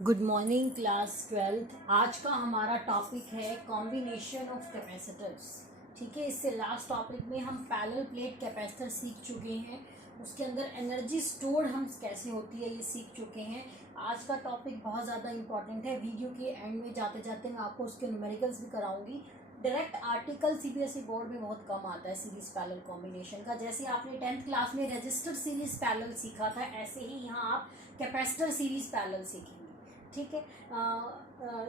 Good morning class 12th। आज का हमारा टॉपिक है कॉम्बिनेशन ऑफ कैपेसिटर्स। ठीक है, इससे लास्ट टॉपिक में हम पैरेलल प्लेट कैपेसिटर सीख चुके हैं। उसके अंदर एनर्जी स्टोर हम कैसे होती है ये सीख चुके हैं। आज का टॉपिक बहुत ज़्यादा इंपॉर्टेंट है। वीडियो के एंड में जाते जाते मैं आपको उसके न्यूमेरिकल्स भी कराऊंगी। डायरेक्ट आर्टिकल सीबीएसई बोर्ड में बहुत कम आता है सीरीज पैरेलल कॉम्बिनेशन का। जैसे आपने 10th क्लास में रजिस्टर सीरीज पैरेलल सीखा था, ऐसे ही यहाँ आप कैपेसिटर सीरीज पैरेलल सीखेंगे। ठीक है।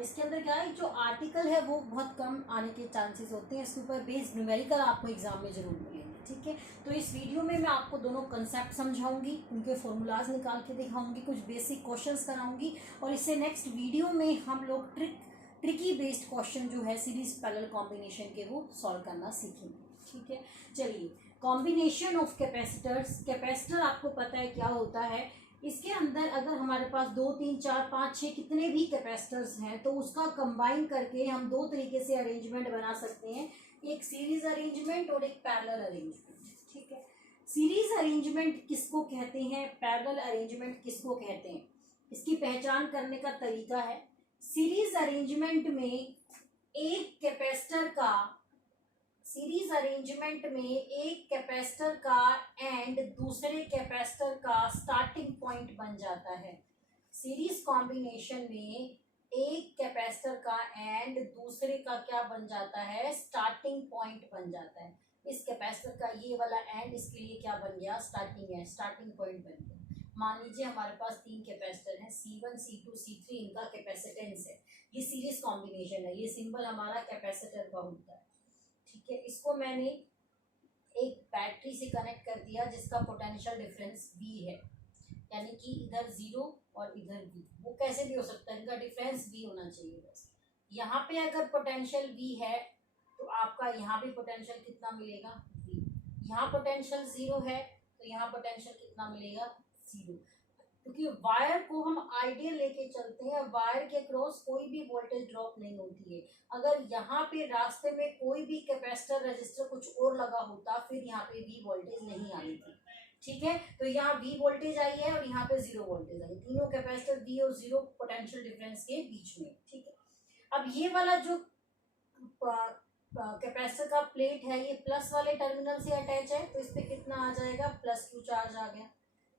इसके अंदर क्या है, जो आर्टिकल है वो बहुत कम आने के चांसेस होते हैं। इसके ऊपर बेस्ड न्यूमेरिकल आपको एग्जाम में जरूर मिलेंगे। ठीक है, तो इस वीडियो में मैं आपको दोनों कंसेप्ट समझाऊंगी, उनके फॉर्मूलाज निकाल के दिखाऊंगी, कुछ बेसिक क्वेश्चंस कराऊंगी और इससे नेक्स्ट वीडियो में हम लोग ट्रिकी बेस्ड क्वेश्चन जो है सीरीज पैरेलल कॉम्बिनेशन के वो सॉल्व करना सीखेंगे। ठीक है, चलिए। Combination of capacitors. कैपेसिटर आपको पता है क्या होता है। इसके अंदर अगर हमारे पास 2 3 4 5 6 कितने भी कैपेसिटर्स हैं तो उसका कंबाइन करके हम दो तरीके से अरेंजमेंट बना सकते हैं, एक सीरीज अरेंजमेंट और एक पैरेलल अरेंजमेंट। ठीक है, सीरीज अरेंजमेंट किसको कहते हैं, पैरेलल अरेंजमेंट किसको कहते हैं, इसकी पहचान करने का तरीका है। सीरीज अरेंजमेंट में एक कैपेसिटर का सीरीज अरेंजमेंट में एक कैपेसिटर का एंड दूसरे कैपेसिटर का स्टार्टिंग पॉइंट बन जाता है। सीरीज कॉम्बिनेशन में एक कैपेसिटर का एंड दूसरे का क्या बन जाता है, स्टार्टिंग पॉइंट बन जाता है। इस कैपेसिटर का ये वाला एंड इसके लिए क्या बन गया, स्टार्टिंग है, स्टार्टिंग पॉइंट बन गया। मान लीजिए हमारे पास 3 कैपेसिटर हैं, C1 C2 C3, इनका कैपेसिटेंस है। ये सीरीज कॉम्बिनेशन है, ये सिंबल हमारा कैपेसिटर का होता है। ठीक है, इसको मैंने एक बैटरी से कनेक्ट कर दिया जिसका पोटेंशियल डिफरेंस V है, यानी कि इधर 0 और इधर V। वो कैसे भी हो सकता है, इनका डिफरेंस V होना चाहिए बस। यहाँ पे अगर पोटेंशियल V है तो आपका यहाँ भी पोटेंशियल कितना मिलेगा, V। यहाँ पोटेंशियल 0 है तो यहाँ पोटेंशियल कितना मिलेगा, 0। क्योंकि वायर को हम आइडियल लेके चलते हैं, वायर के क्रॉस कोई भी वोल्टेज ड्रॉप नहीं होती है। अगर यहाँ पे रास्ते में कोई भी कैपेसिटर रजिस्टर कुछ और लगा होता फिर यहाँ पे V वोल्टेज नहीं आई थी। ठीक है, तो यहाँ V वोल्टेज आई है और यहाँ पे 0 वोल्टेज आई, तीनों कैपेसिटर V और 0 पोटेंशियल डिफरेंस के बीच में। ठीक है, अब ये वाला जो कैपेसिटर का प्लेट है ये प्लस वाले टर्मिनल से अटैच है तो इस पे कितना आ जाएगा, +Q चार्ज आ गया।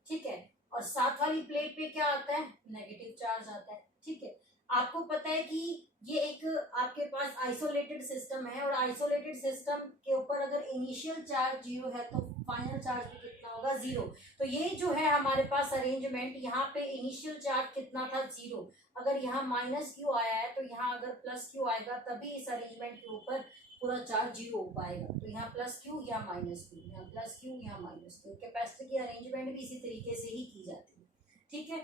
ठीक है, और साथ वाली प्लेट पे क्या आता है, नेगेटिव चार्ज आता है। ठीक है, आपको पता है कि ये एक आपके पास आइसोलेटेड सिस्टम है और आइसोलेटेड सिस्टम के ऊपर अगर इनिशियल चार्ज 0 है तो फाइनल चार्ज भी कितना होगा, 0। तो ये जो है हमारे पास अरेंजमेंट, यहाँ पे इनिशियल चार्ज कितना था, 0। अगर यहाँ -Q आया है तो यहाँ अगर +Q आएगा तभी इस अरेंजमेंट के ऊपर पूरा चार्ज 0 हो पाएगा। तो यहाँ +Q, यहाँ -Q, यहाँ +Q, यहाँ -Q। कैपेसिटर की अरेंजमेंट भी इसी तरीके से ही की जाती है। ठीक है,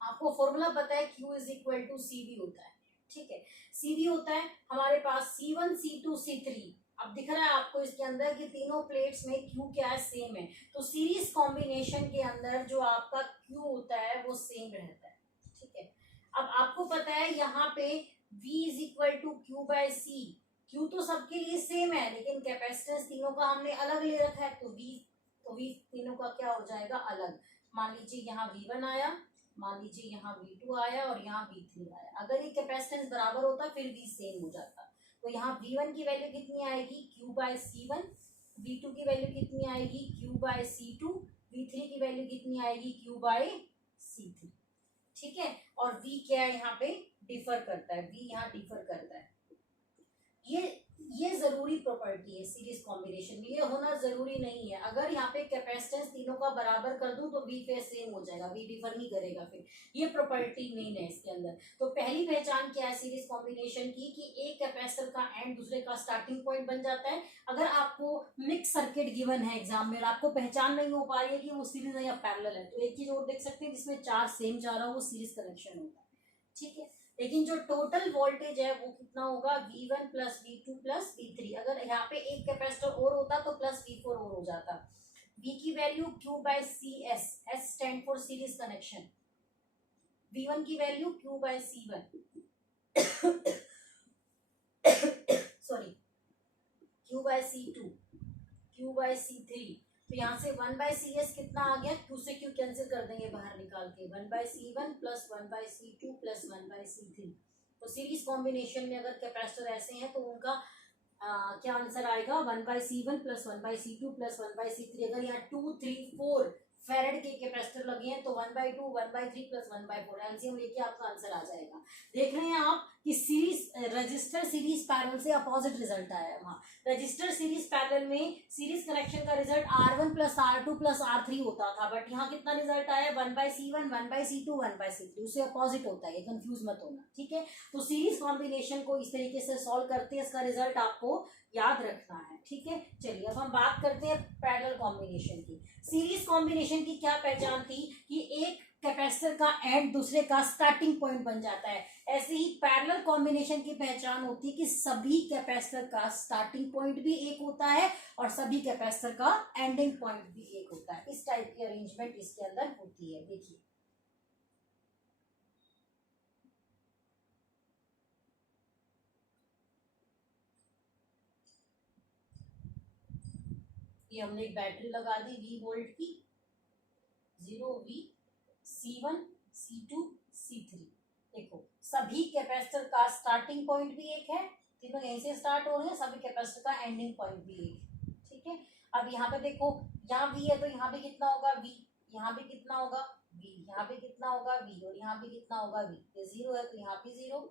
आपको फॉर्मूला पता है Q is equal to CV होता है। ठीक है, CV होता है हमारे पास C1 C2 C3। अब दिख रहा है आपको इसके अंदर कि तीनों प्लेट्स में Q क्या है, सेम है। तो सीरीज कॉम्बिनेशन के अंदर जो आपका Q होता है वो सेम रहता है। ठीक है, अब आपको पता है यहाँ पे V is equal to Q/C। Q तो सबके लिए सेम है लेकिन कैपेसिटेंस तीनों का हमने अलग ले रखा है तो V तीनों का क्या हो जाएगा, अलग। मान लीजिए यहाँ V1 आया, मान लीजिए यहाँ V2 आया और यहाँ V3 आया। अगर ये कैपेसिटेंस बराबर होता फिर V सेम हो जाता। तो यहाँ V1 की वैल्यू कितनी आएगी, Q/C1। V2 की वैल्यू कितनी आएगी, Q/C2। V3 की वैल्यू कितनी आएगी, Q/C3। ठीक है, और V क्या है, यहाँ पे डिफर करता है, V यहाँ डिफर करता है। ये जरूरी प्रॉपर्टी है सीरीज कॉम्बिनेशन में, ये होना जरूरी नहीं है। अगर यहाँ पे कैपेसिटेंस तीनों का बराबर कर दूं तो V पे सेम हो जाएगा, V डिफर नहीं करेगा। फिर ये प्रॉपर्टी नहीं है इसके अंदर। तो पहली पहचान क्या है सीरीज कॉम्बिनेशन की, कि एक कैपेसिटर का एंड दूसरे का स्टार्टिंग पॉइंट बन जाता है। अगर आपको मिक्स सर्किट गिवन है एग्जाम में और आपको पहचान नहीं हो पा रही है कि वो सीरीज है या पैरेलल है, तो एक चीज और देख सकते हैं जिसमें चार्ज सेम जा रहा हो, वो सीरीज कनेक्शन होता है। ठीक है, लेकिन जो टोटल वोल्टेज है वो कितना होगा, V1 + V2 + V3। अगर यहाँ पे एक कैपेसिटर और होता तो +V4 और हो जाता। V की value Q/CS, S stand for series connection. V1 की value Q/C1 sorry, Q/C2, Q/C3 तो यहाँ से 1/CS कितना आ गया, Q से Q कैंसिल कर देंगे बाहर निकाल के, 1/C1 plus 1/C2 plus 1/C3। तो सीरीज कॉम्बिनेशन में अगर कैपेसिटर ऐसे हैं तो उनका क्या आंसर आएगा, 1/C1 plus 1/C2 plus 1/C3। अगर यहाँ 2, 3, 4 फेरेड के कैपेसिटर लगे हैं तो 1/2, 1/3 प्लस 1/4 एलसीएम लेके आपका आंसर आ जाएगा। देख रहे हैं आप कि सीरीज रजिस्टर सीरीज पैरेलल से अपोजिट रिजल्ट आया है। वहाँ रजिस्टर सीरीज पैरेलल में सीरीज कनेक्शन का result R1 plus R2 plus R3 होता था, बट यहाँ कितना रिजल्ट आया, 1/C1, 1/C2, 1/C3, उससे अपोजिट होता है, कंफ्यूज मत होना, ठीक है। तो सीरीज कॉम्बिनेशन को इस तरीके से सॉल्व करते हैं, इसका रिजल्ट आपको याद रखना है, ठीक है। चलिए अब हम बात करते हैं पैरेलल कॉम्बिनेशन की। सीरीज कॉम्बिनेशन की क्या पहचान थी कि एक कैपेसिटर का एंड दूसरे का स्टार्टिंग पॉइंट बन जाता है। ऐसे ही पैरेलल कॉम्बिनेशन की पहचान होती है कि सभी कैपेसिटर का स्टार्टिंग पॉइंट भी एक होता है और सभी कैपेसिटर का एंडिंग पॉइंट भी एक होता है। इस टाइप की अरेंजमेंट इसके अंदर होती है। देखिए ये हमने एक बैटरी लगा दी V वोल्ट की, 0V, C1, C2, C3। देखो सभी कैपेसिटर का स्टार्टिंग पॉइंट भी एक है, तीनों यहीं से स्टार्ट हो रहे हैं, सभी कैपेसिटर का एंडिंग पॉइंट भी एक है, ठीक है। अब यहाँ पे देखो, यहाँ V है तो यहाँ पे कितना होगा V, यहाँ पे कितना होगा V, यहाँ पे कितना होगा V, और यहाँ पे कितना होगा V। ये 0 है तो यहाँ पे 0,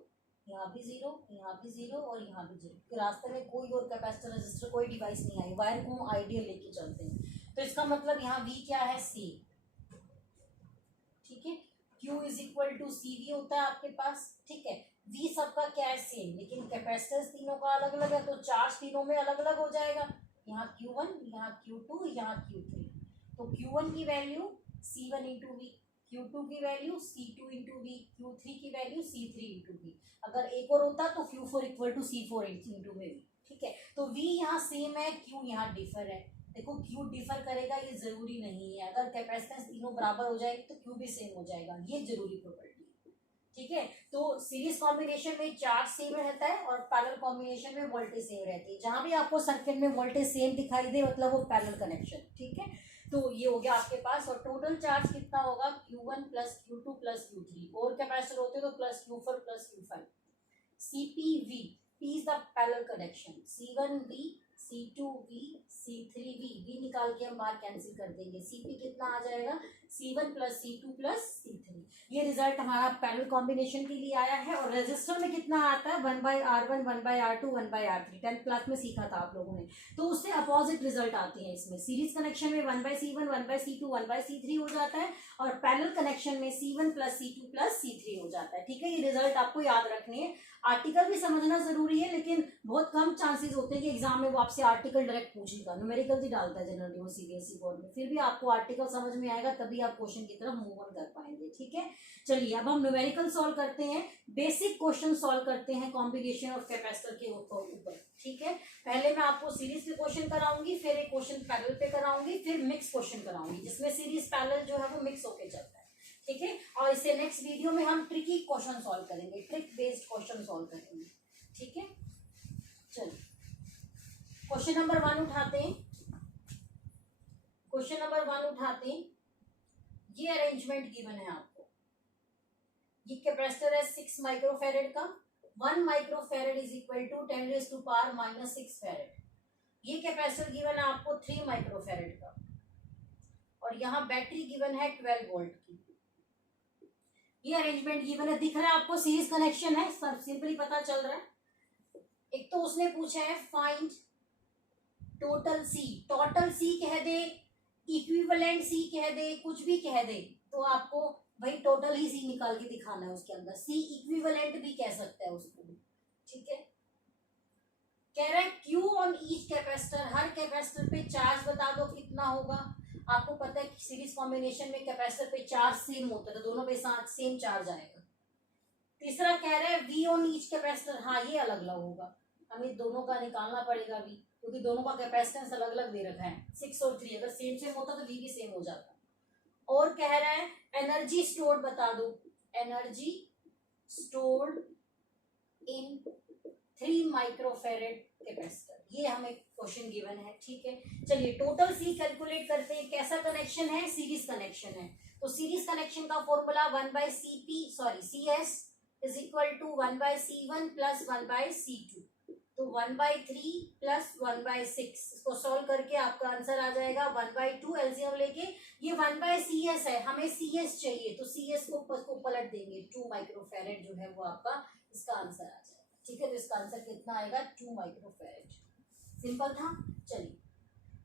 यहाँ भी 0, यहाँ भी 0 और यहाँ भी 0। रास्ते में कोई और कैपेसिटर रजिस्टर कोई डिवाइस नहीं आई, वायर को हम आइडियल लेके चलते हैं। तो इसका मतलब यहाँ V क्या है, C, ठीक है। Q is equal to CV होता है आपके पास, ठीक है। V सबका क्या है, सेम, लेकिन कैपेसिटेंस तीनों का अलग अलग है तो चार्ज तीनों में अलग अलग हो जाएगा। यहाँ Q1, यहाँ Q2, यहाँ Q3। तो Q1 की value C1 into we, Q2 की value C2 into we, Q3 की वैल्यू C3 इंटू वी। अगर एक और होता तो Q4 equal to C4 into में वी, ठीक है। तो V यहाँ सेम है, Q यहाँ डिफर है। देखो Q डिफर करेगा ये जरूरी नहीं है, अगर कैपेसिटेंस तीनों बराबर हो जाएगी तो Q भी सेम हो जाएगा, ये जरूरी प्रॉपर्टी, ठीक है। तो सीरीज कॉम्बिनेशन में चार्ज सेम रहता है और पैरेलल कॉम्बिनेशन में वोल्टेज सेम रहती है। जहां भी आपको सर्किट में वोल्टेज सेम दिखाई दे मतलब वो पैरेलल कनेक्शन, ठीक है। तो ये हो गया आपके पास, और टोटल चार्ज कितना होगा, Q1 plus Q2 plus Q3, और कैपेसिटर होते तो plus Q4 plus Q5। CPV, P is the parallel connection, C1V, C2V, C3V, V निकाल के हम बाहर कैंसिल कर देंगे, CP कितना आ जाएगा, C1 plus C2 plus C3। ये रिजल्ट हमारा पैरेलल कॉम्बिनेशन के लिए आया है। और रेजिस्टर में कितना आता है, 1/R1, 1/R2, 1/R3, 10th class में सीखा था आप लोगों ने। तो उससे अपोजिट रिजल्ट आते हैं इसमें। सीरीज कनेक्शन में 1/C1, 1/C2, 1/C3 हो जाता है, और पैरेलल कनेक्शन में C1 plus C2 plus C3 हो जाता है, ठीक है। ये रिजल्ट आपको याद रखने हैं। आर्टिकल भी समझना जरूरी है, लेकिन बहुत कम चांसेस होते हैं कि एग्जाम में वो आपसे आर्टिकल डायरेक्ट पूछेगा, न्यूमेरिकल ही डालता है जनरली वो सीबीएसई बोर्ड में। फिर भी आपको आर्टिकल समझ में आएगा तभी आप क्वेश्चन की तरफ मूव ऑन कर पाएंगे, ठीक है। चलिए अब हम न्यूमेरिकल सॉल्व करते हैं, बेसिक क्वेश्चन सॉल्व करते हैं कॉम्बिनेशन ऑफ कैपेसिटर के ऊपर, ठीक है। पहले मैं आपको सीरीज के क्वेश्चन कराऊंगी, फिर एक क्वेश्चन पैरेलल पे कराऊंगी, फिर मिक्स क्वेश्चन कराऊंगी, जिसमें सीरीज पैरेलल जो है वो मिक्स होके चलता है, ठीक है। और इससे नेक्स्ट वीडियो में हम ट्रिकी क्वेश्चन सॉल्व करेंगे, ट्रिक बेस्ड क्वेश्चन सॉल्व करेंगे, ठीक है। चलिए क्वेश्चन नंबर 1 उठाते हैं, क्वेश्चन नंबर 1 उठाते हैं। ये अरेंजमेंट गिवन है आपको, ये कैपेसिटर है 6 माइक्रोफैरेड का, 1 microfarad is equal to 10⁻⁻⁶ farad. ये कैपेसिटर गिवन है आपको 3 माइक्रोफैरेड का, और यहाँ बैटरी गिवन है 12 वोल्ट की। ये अरेंजमेंट गिवन है, दिख रहा है आपको सीरीज कनेक्शन है, सब सिंपली पता चल रहा है। एक तो उसने पूछा है find total C, total C कह दे, इक्विवेलेंट सी कह दे, कुछ भी कह दे, तो आपको भाई टोटल ही सी निकाल के दिखाना है उसके अंदर। सी इक्विवेलेंट भी कह सकता है उसको, ठीक है। कह रहा है Q on each capacitor, her capacitor पे चार्ज बता दो कितना होगा। आपको पता है कि सीरीज कॉम्बिनेशन में कैपेसिटर पे चार्ज सेम होता है तो दोनों पे साथ सेम चार्ज आएगा। तीसरा कह रहा है वी ऑन ईच कैपेसिटर, हाँ ये अलग अलग होगा, हमें दोनों का निकालना पड़ेगा वी, क्योंकि दोनों का कैपेसिटेंस अलग अलग दे रखा है 6 और 3, अगर सेम सेम होता तो वी भी सेम हो जाता। और कह रहा है एनर्जी स्टोर्ड बता दो, energy stored in 3 microfarad capacitor. ये हमें क्वेश्चन गिवन है, ठीक है। चलिए टोटल सी कैलकुलेट करते हैं। कैसा कनेक्शन है? सीरीज कनेक्शन है। तो सीरीज कनेक्शन का formula 1/cs is equal to 1/c1 plus 1/c2। तो 1/3 प्लस 1/6, इसको सॉल्व करके आपका आंसर आ जाएगा 1/2। एलसीएम लेके ये 1/cs है, हमें cs चाहिए, तो cs को पलट देंगे, 2 माइक्रोफेरेड जो है वो आपका इसका आंसर आ जाएगा, ठीक है। तो इसका आंसर कितना आएगा? 2 माइक्रोफेरेड। सिंपल था। चलिए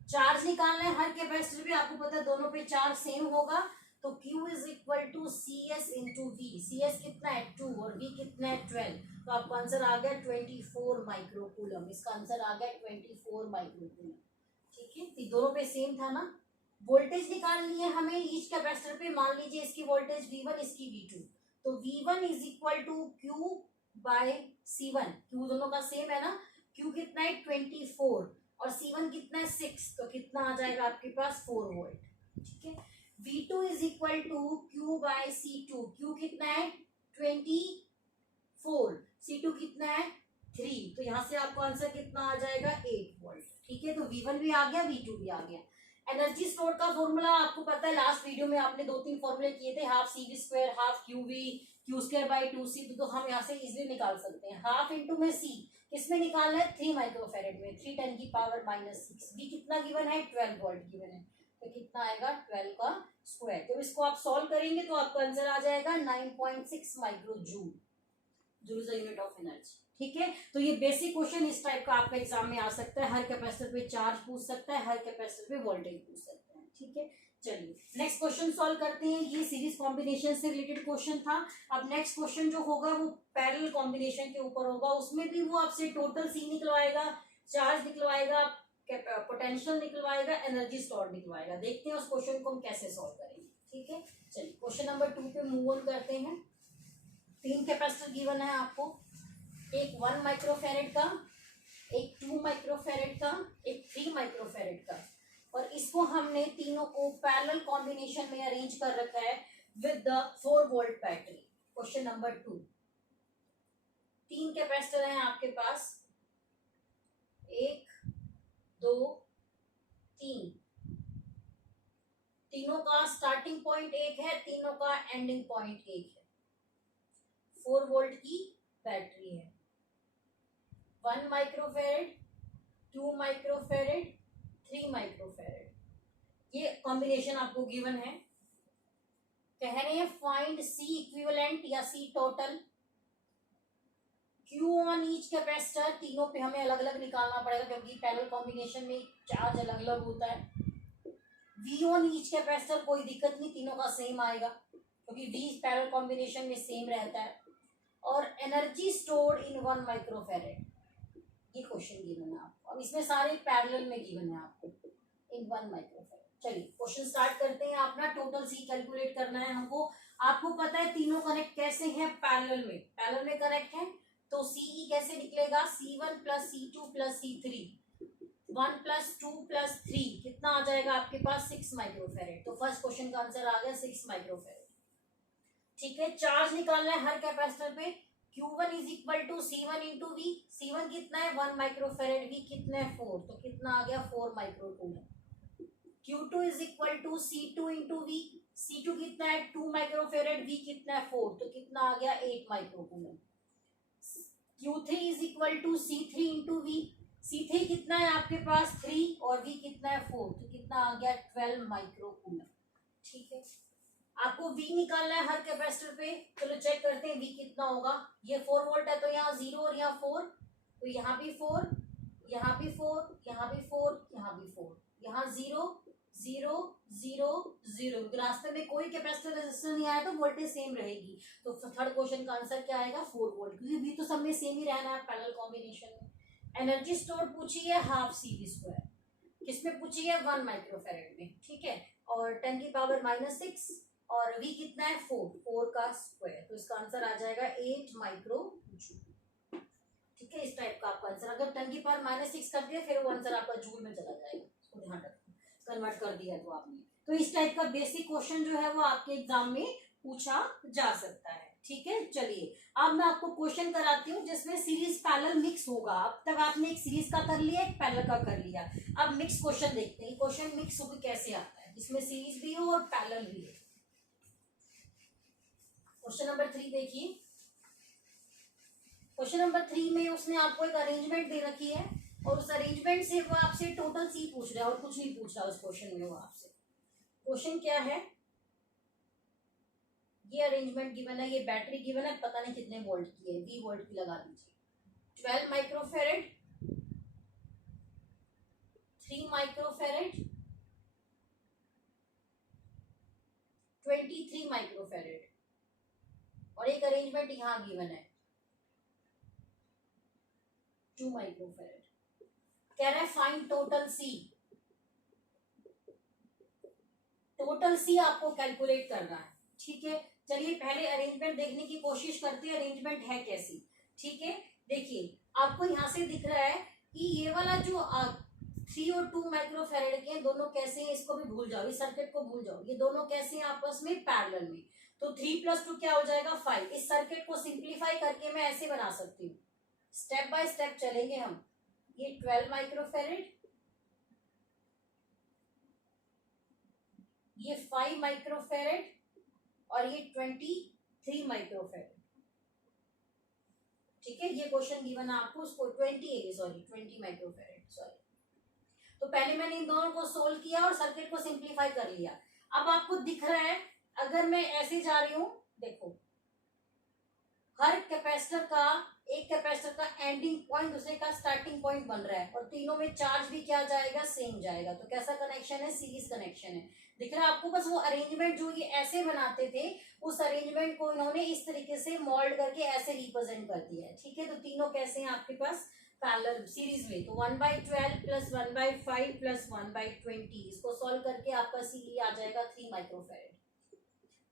चार्ज निकालना है हर कैपेसिटर पे, आपको पता है दोनों पे चार्ज सेम होगा। तो Q is equal to CS into V. CS कितना है? 2 और V कितना है? 12। तो आपका आंसर आ गया 24 माइक्रोकूलम। इसका आंसर आ गया 24 माइक्रोकूलम, ठीक है। तो दोनों पे सेम था ना। वोल्टेज निकालनी है हमें ईच कैपेसिटर पे। मान लीजिए इसकी वोल्टेज V1, इसकी V2। तो V1 is equal to Q by C1। Q दोनों का सेम है ना। Q कितना है? 24 और C1 कितना है? 6। तो कितना आ जाएगा आपके पास? 4 वोल्ट, ठीक है। V2 is equal to Q by C2। Q कितना है? 24। C2 कितना है? 3। तो यहां से आपको आंसर कितना आ जाएगा? 8 वोल्ट, ठीक है। तो V1 भी आ गया, V2 भी आ गया। एनर्जी स्टोर का फॉर्मूला आपको पता है, लास्ट वीडियो में आपने 2-3 फॉर्मूले किए थे, half CV square, half QV, Q square by 2C। तो हम यहाँ से इजिली निकाल सकते हैं। हाफ इंटू में C किसमें निकालना है? 3 माइक्रोफेरेड में, 3 10 की पावर -6। V कितना गिवन है? 12 वोल्ट गिवन है। तो कितना आएगा? 12 का स्क्वायर। तो इसको आप सॉल्व करेंगे तो आपका आंसर आ जाएगा 9.6 micro joule. Joule is the unit of energy, ठीक है। तो ये बेसिक क्वेश्चन इस टाइप का आपका एग्जाम में आ सकता है। हर कैपेसिटर पे चार्ज पूछ सकता है, हर कैपेसिटर पे वोल्टेज पूछ सकता है, ठीक है। चलिए नेक्स्ट क्वेश्चन सॉल्व करते हैं। ये सीरीज कॉम्बिनेशन से रिलेटेड क्वेश्चन था। अब नेक्स्ट क्वेश्चन जो होगा वो पैरेलल कॉम्बिनेशन के ऊपर होगा। उसमें भी वो आपसे टोटल सी निकलवाएगा, चार्ज निकलवाएगा, पोटेंशियल निकलवाएगा, एनर्जी स्टोर निकलवाएगा। देखते हैं उस क्वेश्चन को हम कैसे सॉल्व करेंगे, ठीक है। चलिए क्वेश्चन नंबर 2 पे मूव ऑन करते हैं। 3 कैपेसिटर गिवन है आपको, एक 1 माइक्रोफेरेड का, एक 2 माइक्रोफेरेड का, एक 3 माइक्रोफेरेड का। और इसको हमने तीनों को पैरेलल कॉम्बिनेशन में अरेंज कर रखा है with the 4 volt battery. Question number 2, 3 capacitor हैं आपके पास, 1 2 3। तीनों का स्टार्टिंग पॉइंट एक है, तीनों का एंडिंग पॉइंट एक है। 4 वोल्ट की बैटरी है। 1 माइक्रोफेरेड, 2 माइक्रोफेरेड, 3 माइक्रोफेरेड। ये कॉम्बिनेशन आपको गिवन है। कह रहे हैं फाइंड C इक्विवेलेंट या C total, Q on each capacitor. तीनों पे हमें अलग अलग निकालना पड़ेगा क्योंकि पैरेलल कॉम्बिनेशन में चार्ज अलग अलग होता है। V ऑन ईच कैपेसिटर कोई दिक्कत नहीं, तीनों का सेम आएगा क्योंकि V पैरेलल कॉम्बिनेशन में सेम रहता है। और एनर्जी स्टोर्ड इन 1 माइक्रोफेरेड, ये क्वेश्चन गिवन है आपको। अब इसमें सारे पैरेलल में गिवन है आपको इन 1 माइक्रोफेरेड। चलिए क्वेश्चन स्टार्ट करते हैं। अपना टोटल C कैलकुलेट करना है हमको। आपको पता है तीनों कनेक्ट कैसे हैं? पैरेलल में, पैरेलल में कनेक्ट है। तो CE कैसे निकलेगा? C1 plus C2 plus C3, 1 plus 2 plus 3, कितना आ जाएगा आपके पास? 6 माइक्रोफेरेड। तो फर्स्ट क्वेश्चन का आंसर आ गया 6 माइक्रोफेरेड, ठीक है। चार्ज निकालना है हर कैपेसिटर पे। Q1 is equal to C1 into V. C1 कितना है? 1 माइक्रोफेरेड। V कितना है? 4। तो कितना आ गया? 4 microcoulomb. Q2 is equal to C2 into V. C2 कितना है? 2 माइक्रोफेरेड। V कितना है? 4। तो कितना आ गया? 8 microcoulomb. Q3 is equal to C3 into V. C3 कितना है आपके पास? 3 और V कितना है? 4। तो कितना आ गया? 12 माइक्रोकूलम, ठीक है। आपको V निकालना है हर कैपेसिटर पे। चलो चेक करते हैं V कितना होगा। ये 4 वोल्ट है तो यहाँ 0 और यहाँ 4, तो यहाँ भी 4, यहाँ भी 4, यहाँ भी 4, यहाँ भी 4, यहाँ 0 0 0 0। रास्ते में कोई कैपेसिटर रेजिस्टेंस नहीं आया तो वोल्टेज सेम रहेगी। तो थर्ड क्वेश्चन का आंसर क्या आएगा? 4 वोल्ट, क्योंकि V तो सब में सेम ही रहना है पैरेलल कॉम्बिनेशन में। एनर्जी स्टोर पूछी है हाफ CV स्क्वायर, किसमें पूछी है? 1 माइक्रोफेरेड में, ठीक है। और 10 की पावर -6 और V कितना है? 4 का स्क्वायर। तो इसका आंसर आ जाएगा 8 माइक्रो जूल, ठीक है। इस टाइप का आपका आंसर, अगर 10 की पावर -6 कर दिया फिर वो आंसर आपका जूल में चला जाएगा, इसको ध्यान रखना। कन्वर्ट कर दिया तो आपने। तो इस टाइप का बेसिक क्वेश्चन जो है वो आपके एग्जाम में पूछा जा सकता है, ठीक है, चलिए अब मैं आपको क्वेश्चन कराती हूँ जिसमें सीरीज पैरेलल मिक्स होगा। अब तक आपने एक सीरीज का कर लिया, एक पैरेलल का कर लिया, अब मिक्स क्वेश्चन देखते हैं क्वेश्चन मिक्स होकर कैसे आता है, जिसमें सीरीज भी हो और पैरेलल भी हो। क्वेश्चन नंबर 3 देखिए। क्वेश्चन नंबर 3 में उसने आपको एक अरेंजमेंट दे रखी है और उस अरेंजमेंट से वो आपसे टोटल सी पूछ रहा है और कुछ नहीं पूछ रहा उस क्वेश्चन में। वो आपसे क्वेश्चन क्या है, ये अरेंजमेंट गिवन है, ये बैटरी गिवन है, पता नहीं कितने वोल्ट की है, 20 वोल्ट की लगा दीजिए। 12 माइक्रोफेरेड, 3 माइक्रोफेरेड, 23 माइक्रोफेरेड और एक अरेंजमेंट यहाँ गिवन है 2 माइक्रोफेरेड। कह रहा है find total C. Total C आपको कैलकुलेट करना है, ठीक है। चलिए पहले अरेंजमेंट देखने की कोशिश करते हैं, अरेंजमेंट है कैसी, ठीक है। देखिए आपको यहाँ से दिख रहा है कि ये वाला जो 3 और 2 माइक्रोफेरेड के दोनों कैसे हैं, इसको भी भूल जाओ, इस सर्किट को भूल जाओ, ये दोनों कैसे हैं आपस में पैरेलल में। तो 3 + 2 क्या हो जाएगा 5। इस सर्किट को सिंप्लीफाई करके मैं ऐसे बना सकती हूँ, स्टेप बाय स्टेप चलेंगे हम। ये 12 माइक्रोफेरेड, ये 5 माइक्रोफेरेड और ये 23 माइक्रोफेरेड, ठीक है। ये क्वेश्चन गिवन है आपको, उसको 20 माइक्रोफेरेड सॉरी। तो पहले मैंने इन दोनों को सोल्व किया और सर्किट को सिंप्लीफाई कर लिया। अब आपको दिख रहा है अगर मैं ऐसे जा रही हूं, देखो हर कैपेसिटर का, एक कैपेसिटर का एंडिंग पॉइंट दूसरे का स्टार्टिंग पॉइंट बन रहा है और तीनों में चार्ज भी क्या जाएगा, सेम जाएगा। तो कैसा कनेक्शन है, सीरीज कनेक्शन है। दिख रहा है आपको। बस वो अरेंजमेंट जो ये ऐसे बनाते थे, उस अरेंजमेंट को इन्होंने इस तरीके से मोल्ड करके ऐसे रिप्रेजेंट कर दिया है, ठीक है। तो तीनों कैसे हैं आपके पास, पैरेलल सीरीज में। तो 1/12 + 1/5 + 1/20, इसको सॉल्व करके आपका सी आ जाएगा 3 माइक्रोफेरेड।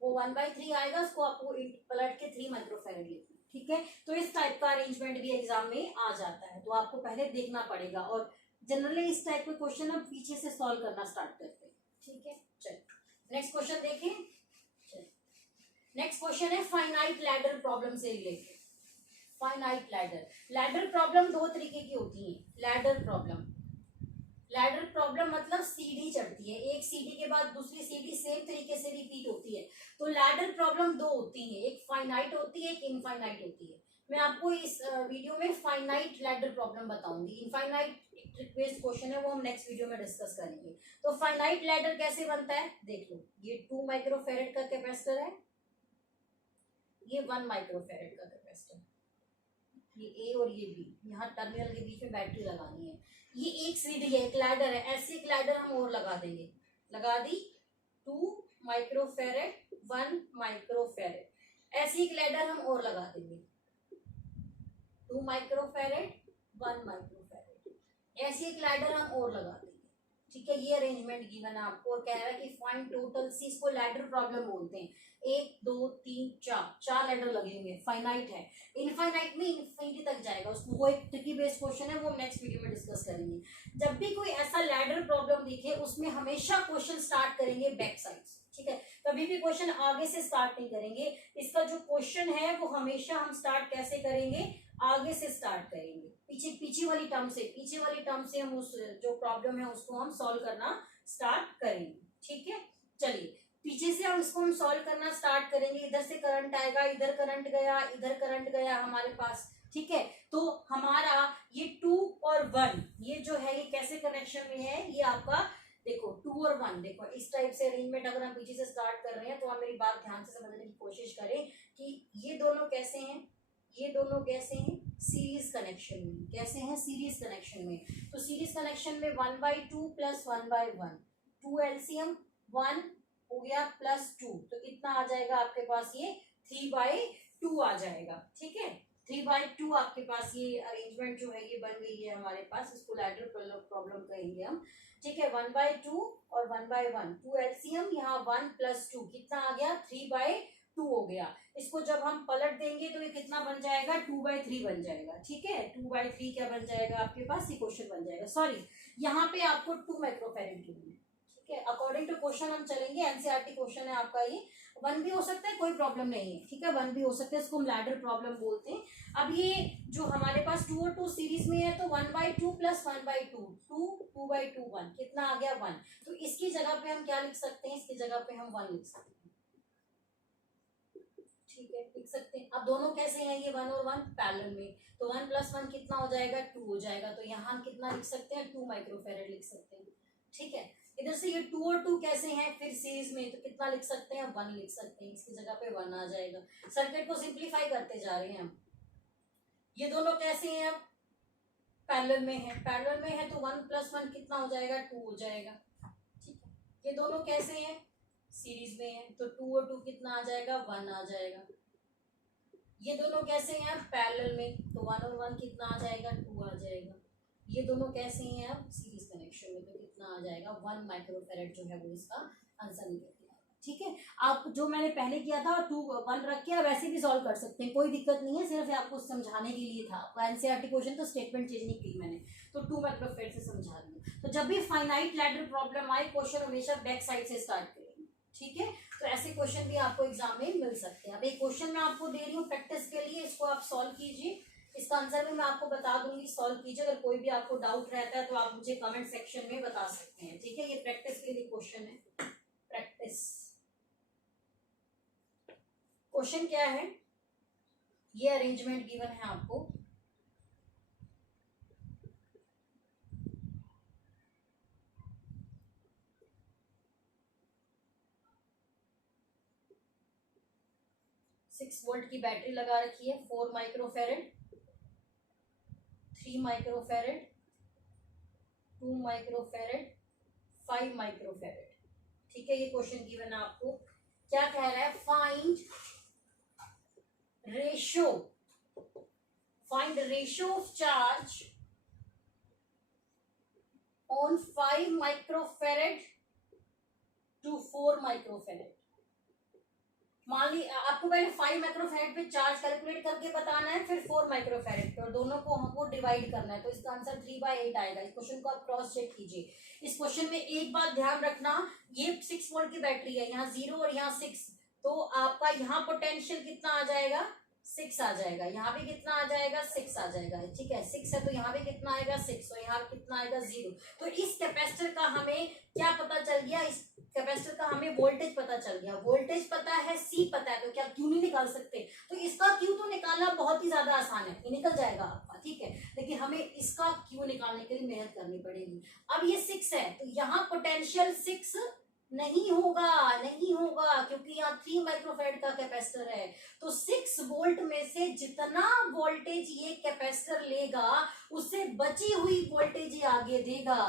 वो 1/3 आएगा, उसको आपको पलट के 3 माइक्रोफेरेड लिखना, ठीक है। तो इस टाइप का अरेंजमेंट भी एग्जाम में आ जाता है, तो आपको पहले देखना पड़ेगा। और जनरली इस टाइप के क्वेश्चन हम पीछे से सॉल्व करना स्टार्ट करते हैं, ठीक है। चलिए नेक्स्ट क्वेश्चन देखें। नेक्स्ट क्वेश्चन है फाइनाइट लैडर प्रॉब्लम से रिलेटेड। फाइनाइट लैडर प्रॉब्लम दो तरीके की होती है। लैडर प्रॉब्लम मतलब सीढ़ी चढ़ती है, एक सीढ़ी के बाद दूसरी सीढ़ी सेम तरीके से रिपीट होती है। तो लैडर प्रॉब्लम दो होती है, एक फाइनाइट होती है, एक इनफाइनाइट होती है। मैं आपको इस वीडियो में फाइनाइट लैडर प्रॉब्लम बताऊंगी। इनफाइनाइट ट्रिक बेस्ड क्वेश्चन है, वो हम नेक्स्ट वीडियो में डिस्कस करेंगे। तो फाइनाइट लैडर कैसे बनता है, देख लो। ये 2 माइक्रोफेरेड का कैपेसिटर है, ये 1 माइक्रोफेरेड का कैपेसिटर, ये ए और ये बी, यहाँ टर्मिनल के बीच में बैटरी लगानी है। ये एक सीढ़ी है, एक लैडर है, ऐसी एक लैडर हम और लगा देंगे। लगा दी 2 माइक्रोफेरेड 1 माइक्रोफेरेड, ऐसी एक लैडर हम और लगा देंगे। 2 माइक्रोफेरेड 1 माइक्रोफेरेड, ऐसी एक लैडर हम और लगा देंगे, ठीक है। ये अरेंजमेंट गिवन है आपको और कह रहा है कि फाइंड टोटल सी। इसको लैडर प्रॉब्लम बोलते हैं। 1 2 3 4 लैडर लगेंगे, फाइनाइट है। इनफाइनाइट में इनफिनिटी तक जाएगा, उसको वो एक ट्रिकी बेस्ड क्वेश्चन है, वो हम नेक्स्ट वीडियो में डिस्कस करेंगे। जब भी कोई ऐसा लैडर प्रॉब्लम दिखे, उसमें हमेशा क्वेश्चन स्टार्ट करेंगे बैक साइड से, ठीक है। कभी भी क्वेश्चन आगे से स्टार्ट नहीं करेंगे। इसका जो क्वेश्चन है वो हमेशा हम स्टार्ट कैसे करेंगे, आगे से स्टार्ट करेंगे, पीछे वाली टर्म से हम उस जो प्रॉब्लम है उसको हम सॉल्व करना स्टार्ट करेंगे, ठीक है। चलिए पीछे से हम इसको सॉल्व करना स्टार्ट करेंगे। इधर से करंट आएगा, इधर करंट गया, इधर करंट गया हमारे पास, ठीक है। तो हमारा ये 2 और 1 ये जो है ये कैसे कनेक्शन में है, ये आपका देखो 2 और 1, देखो इस टाइप से अरेंजमेंट अगर हम पीछे से स्टार्ट कर रहे हैं तो आप मेरी बात ध्यान से समझने की कोशिश करें कि ये दोनों कैसे हैं, ये दोनों कैसे हैं, सीरीज कनेक्शन में। कैसे हैं, सीरीज कनेक्शन में। तो सीरीज कनेक्शन में 1/2 + 1/1, 2 एलसीएम 1 हो गया +2, तो कितना आ जाएगा आपके पास, ये 3/2 आ जाएगा, ठीक है। 3/2 आपके पास ये अरेंजमेंट जो है ये बन गई है हमारे पास। इसको लैडर प्रॉब्लम कहेंगे हम, ठीक है। 1/2 और 1/1, 2 एलसीएम, यहाँ 1 + 2 कितना आ गया, 3/2 हो गया। इसको जब हम पलट देंगे तो ये कितना बन जाएगा, 2/3 बन जाएगा, ठीक है। 2/3 क्या बन जाएगा आपके पास, ये क्वेश्चन बन जाएगा। सॉरी, यहाँ पे आपको 2 माइक्रोफेरेड की, ठीक है। अकॉर्डिंग टू क्वेश्चन हम चलेंगे, एनसीईआरटी क्वेश्चन है आपका ये। 1 भी हो सकता है, कोई प्रॉब्लम नहीं है, ठीक है, 1 भी हो सकता है, इसको हम लैडर प्रॉब्लम बोलते हैं। अब ये जो हमारे पास 2 और 2 सीरीज में है तो 1/2 प्लस 1/2 2 2/2 1 कितना आ गया 1। तो इसकी जगह पे हम क्या लिख सकते हैं, इसकी जगह पे हम 1 लिख सकते हैं, ठीक है, लिख सकते हैं। अब दोनों कैसे हैं, ये 1 और 1 पैरेलल में, तो 1 + 1 कितना हो जाएगा 2 हो जाएगा, तो यहाँ हम कितना लिख सकते हैं 2 माइक्रोफेरेड लिख सकते हैं, ठीक है। इधर से ये 2 और 2 कैसे हैं फिर सीरीज में, तो कितना लिख सकते हैं 1 लिख सकते हैं, इसकी जगह पे 1 आ जाएगा। सर्किट को सिंप्लीफाई करते जा रहे हैं हम। ये दोनों कैसे हैं, अब पैरेलल में है, पैरेलल में है तो 1 + 1 कितना हो जाएगा 2 हो जाएगा, ठीक है। ये दोनों कैसे हैं, सीरीज में है, तो 2 और 2 कितना आ जाएगा 1 आ जाएगा। ये दोनों कैसे हैं पैरेलल में, तो 1 और 1 कितना आ जाएगा 2 आ जाएगा। ये दोनों कैसे हैं अब सीरीज कनेक्शन में, तो कितना आ जाएगा 1 माइक्रोफेरेड जो है वो इसका आंसर निकल गया, ठीक है। आप जो मैंने पहले किया था 2 1 रख के वैसे भी सॉल्व कर सकते हैं, कोई दिक्कत नहीं है, सिर्फ आपको समझाने के लिए था। आपका एनसीईआरटी क्वेश्चन तो स्टेटमेंट चेंज नहीं की मैंने, तो 2 माइक्रोफेरेड से समझा दिया। तो जब भी फाइनाइट लैडर प्रॉब्लम आए क्वेश्चन हमेशा बैक साइड से स्टार्ट करेंगे, ठीक है। तो ऐसे क्वेश्चन भी आपको एग्जाम में मिल सकते हैं। अब एक क्वेश्चन मैं आपको दे रही हूँ प्रैक्टिस के लिए, इसको आप सॉल्व कीजिए, इसका आंसर भी मैं आपको बता दूंगी, सॉल्व कीजिए। अगर कोई भी आपको डाउट रहता है तो आप मुझे कमेंट सेक्शन में बता सकते हैं, ठीक है। ये प्रैक्टिस के लिए क्वेश्चन है, प्रैक्टिस। क्वेश्चन क्या है, ये अरेंजमेंट गिवन है आपको, सिक्स वोल्ट की बैटरी लगा रखी है, 4 माइक्रोफेरेड, 3 माइक्रोफेरेड, 2 माइक्रोफेरेड, 5 माइक्रोफेरेड, ठीक है। ये क्वेश्चन गिवन है आपको, क्या कह रहा है, find ratio, find ratio of charge on 5 microfarad to 4 microfarad. मान ली आपको पहले 5 माइक्रोफेरेड पे चार्ज कैलकुलेट करके बताना है, फिर 4 माइक्रोफेरेड पे, और दोनों को हमको डिवाइड करना है, तो इसका आंसर 3/8 आएगा। इस क्वेश्चन को आप क्रॉस चेक कीजिए। इस क्वेश्चन में एक बात ध्यान रखना, ये 6 वोल्ट की बैटरी है, यहाँ 0 और यहाँ 6, तो आपका यहाँ पोटेंशियल कितना आ जाएगा 6 आ जाएगा, यहाँ भी कितना आ जाएगा 6 आ जाएगा, ठीक है। 6 है तो यहाँ भी कितना आएगा 6, और यहाँ कितना आएगा 0। तो इस कैपेसिटर का हमें क्या पता चल गया, इस कैपेसिटर का हमें वोल्टेज पता चल गया, वोल्टेज पता है, सी पता है, तो क्या क्यू नहीं निकाल सकते। तो इसका क्यू तो निकालना बहुत ही ज्यादा आसान है, ये निकल जाएगा आपका, ठीक है। लेकिन हमें इसका क्यू निकालने के लिए मेहनत करनी पड़ेगी। अब ये 6 है तो यहाँ पोटेंशियल 6 नहीं होगा, नहीं होगा, क्योंकि यहाँ 3 माइक्रोफेरेड का कैपेसिटर है। तो 6 वोल्ट में से जितना वोल्टेज ये कैपेसिटर लेगा उससे बची हुई वोल्टेज ये आगे देगा।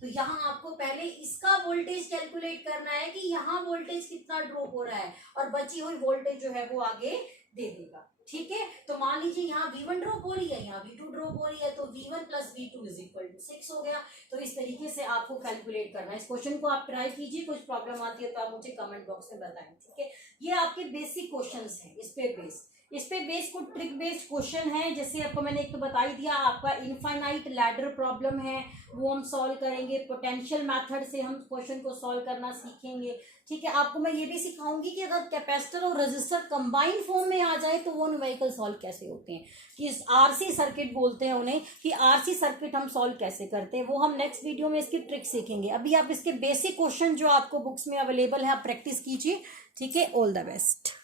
तो यहाँ आपको पहले इसका वोल्टेज कैलकुलेट करना है कि यहाँ वोल्टेज कितना ड्रॉप हो रहा है, और बची हुई वोल्टेज जो है वो आगे दे देगा, ठीक है। तो मान लीजिए यहाँ V1 ड्रॉप हो रही है, यहाँ V2 ड्रॉप हो रही है, तो V1 + V2 = 6 हो गया। तो इस तरीके से आपको कैलकुलेट करना है। इस क्वेश्चन को आप ट्राई कीजिए, कुछ प्रॉब्लम आती है तो आप मुझे कमेंट बॉक्स में बताएं, ठीक है। ये आपके बेसिक क्वेश्चंस हैं, इस पे बेस को ट्रिक बेस्ड क्वेश्चन है। जैसे आपको मैंने एक तो बता ही दिया, आपका इनफाइनाइट लैडर प्रॉब्लम है वो हम सॉल्व करेंगे, पोटेंशियल मेथड से हम क्वेश्चन को सॉल्व करना सीखेंगे, ठीक है। आपको मैं ये भी सिखाऊंगी कि अगर कैपेसिटर और रेजिस्टर कंबाइंड फॉर्म में आ जाए तो वो न्यूमेरिकल सॉल्व कैसे होते हैं, कि आरसी सर्किट बोलते हैं उन्हें, कि आरसी सर्किट हम सॉल्व कैसे करते हैं, वो हम नेक्स्ट वीडियो में इसकी ट्रिक सीखेंगे। अभी आप इसके बेसिक क्वेश्चन जो आपको बुक्स में अवेलेबल है आप प्रैक्टिस कीजिए, ठीक है। All the best.